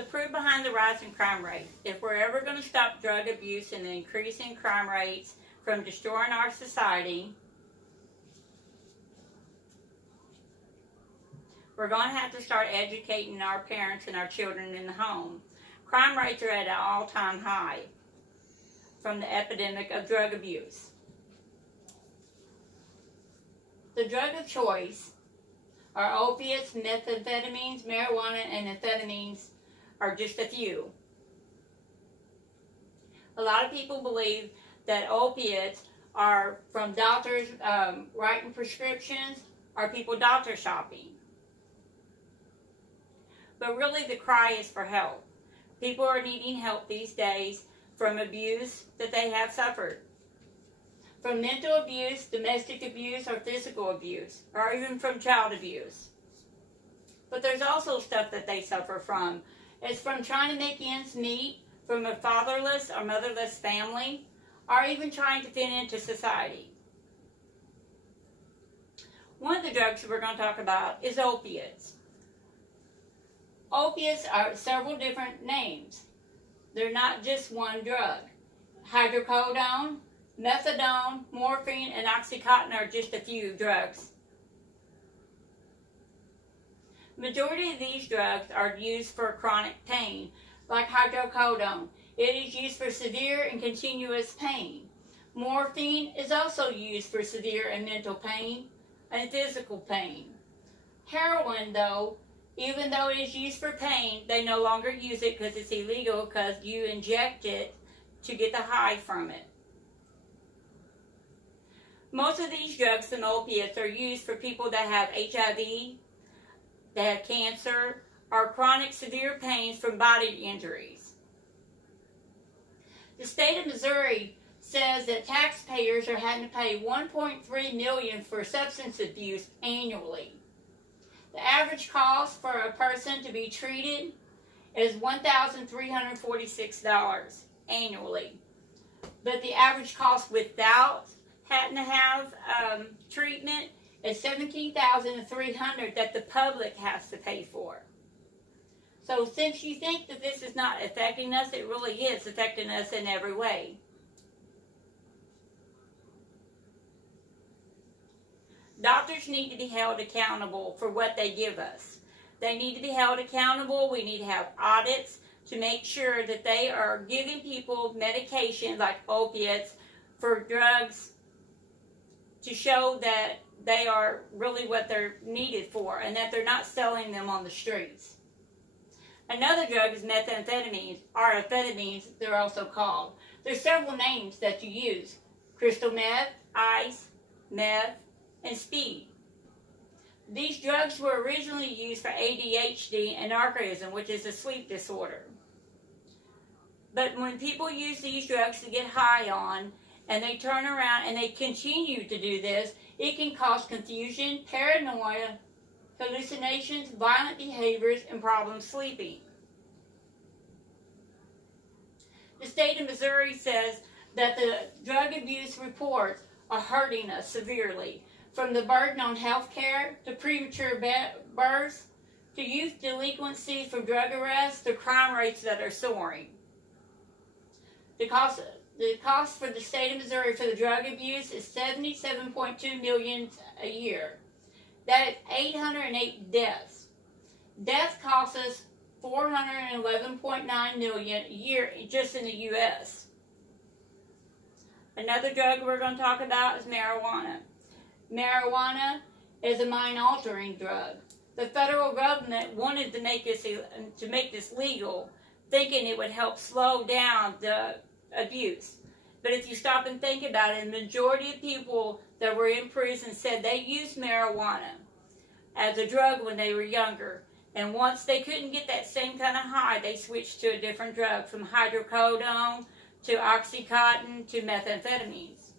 The proof behind the rise in crime rate. If we're ever going to stop drug abuse and the increasing crime rates from destroying our society, we're going to have to start educating our parents and our children in the home. Crime rates are at an all-time high from the epidemic of drug abuse. The drug of choice are opiates, methamphetamines, marijuana, and amphetamines are just a few. A lot of people believe that opiates are from doctors writing prescriptions or people doctor shopping. But really the cry is for help. People are needing help these days from abuse that they have suffered. From mental abuse, domestic abuse, or physical abuse, or even from child abuse. But there's also stuff that they suffer from. It's from trying to make ends meet, from a fatherless or motherless family, or even trying to fit into society. One of the drugs that we're going to talk about is opiates. Opiates are several different names. They're not just one drug. Hydrocodone, methadone, morphine, and Oxycontin are just a few drugs. Majority of these drugs are used for chronic pain, like hydrocodone. It is used for severe and continuous pain. Morphine is also used for severe and mental pain and physical pain. Heroin, though, even though it is used for pain, they no longer use it because it's illegal, because you inject it to get the high from it. Most of these drugs and opiates are used for people that have HIV, that have cancer, or chronic severe pains from body injuries. The state of Missouri says that taxpayers are having to pay $1.3 million for substance abuse annually. The average cost for a person to be treated is $1,346 annually. But the average cost without having to have treatment is $17,300 that the public has to pay for. So since you think that this is not affecting us, it really is affecting us in every way. Doctors need to be held accountable for what they give us. They need to be held accountable. We need to have audits to make sure that they are giving people medication like opiates for drugs to show that they are really what they're needed for and that they're not selling them on the streets. Another drug is methamphetamines, or amphetamines, they're also called. There's several names that you use: crystal meth, ice, meth, and speed. These drugs were originally used for ADHD and narcolepsy, which is a sleep disorder. But when people use these drugs to get high on, and they turn around and they continue to do this, it can cause confusion, paranoia, hallucinations, violent behaviors, and problems sleeping. The state of Missouri says that the drug abuse reports are hurting us severely, from the burden on health care to premature births to youth delinquency from drug arrests to crime rates that are soaring. The cost for the state of Missouri for the drug abuse is $77.2 million a year. That is 808 deaths. Death costs us $411.9 million a year just in the U.S. Another drug we're going to talk about is marijuana. Marijuana is a mind-altering drug. The federal government wanted to make this legal, thinking it would help slow down the abuse. But if you stop and think about it, the majority of people that were in prison said they used marijuana as a drug when they were younger. And once they couldn't get that same kind of high, they switched to a different drug, from hydrocodone to Oxycontin to methamphetamines.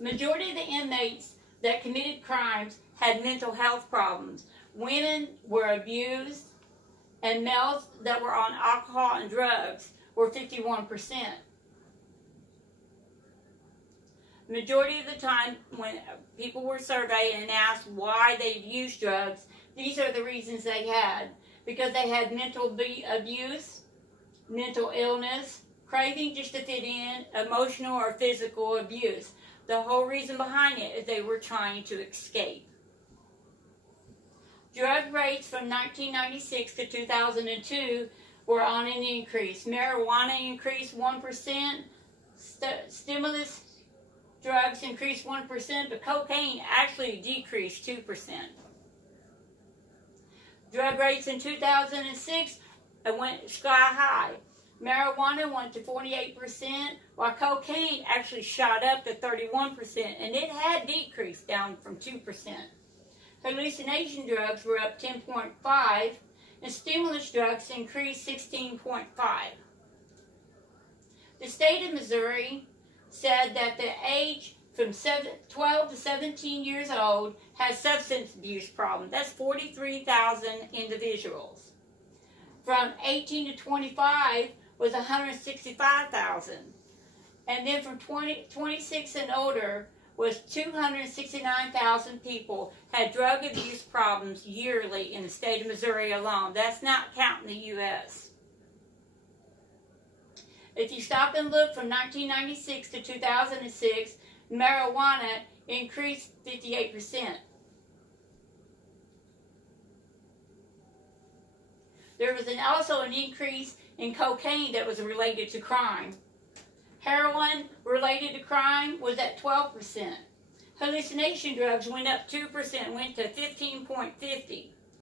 Majority of the inmates that committed crimes had mental health problems. Women were abused, and males that were on alcohol and drugs were 51%. Majority of the time when people were surveyed and asked why they used drugs, These are the reasons they had. Because they had mental abuse, mental illness, craving just to fit in, emotional or physical abuse. The whole reason behind it is they were trying to escape. Drug rates from 1996 to 2002 were on an increase. Marijuana increased 1%, stimulus drugs increased 1%, but cocaine actually decreased 2%. Drug rates in 2006 went sky high. Marijuana went to 48%, while cocaine actually shot up to 31%, and it had decreased down from 2%. Hallucination drugs were up 10.5%, and stimulus drugs increased 16.5%. The state of Missouri said that the age from 12 to 17 years old has substance abuse problems. That's 43,000 individuals. From 18 to 25 was 165,000. And then from 26 and older was 269,000 people had drug abuse problems yearly in the state of Missouri alone. That's not counting the U.S. If you stop and look from 1996 to 2006, marijuana increased 58%. There was also an increase in cocaine that was related to crime. Heroin related to crime was at 12%. Hallucination drugs went up 2%, went to 15.50.